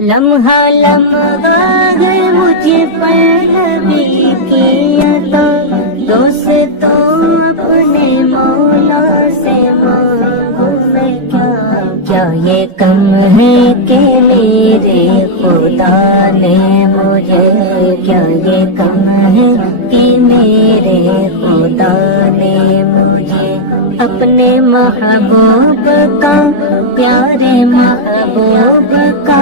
लम्हा लम्हा है मुझे पर नबी की अता, दोस्तों अपने मौला से मांगू मैं क्या। क्या ये कम है कि मेरे खुदा ने मुझे, क्या ये कम है कि मेरे खुदा ने मुझे अपने महबूब का, प्यारे महबूब का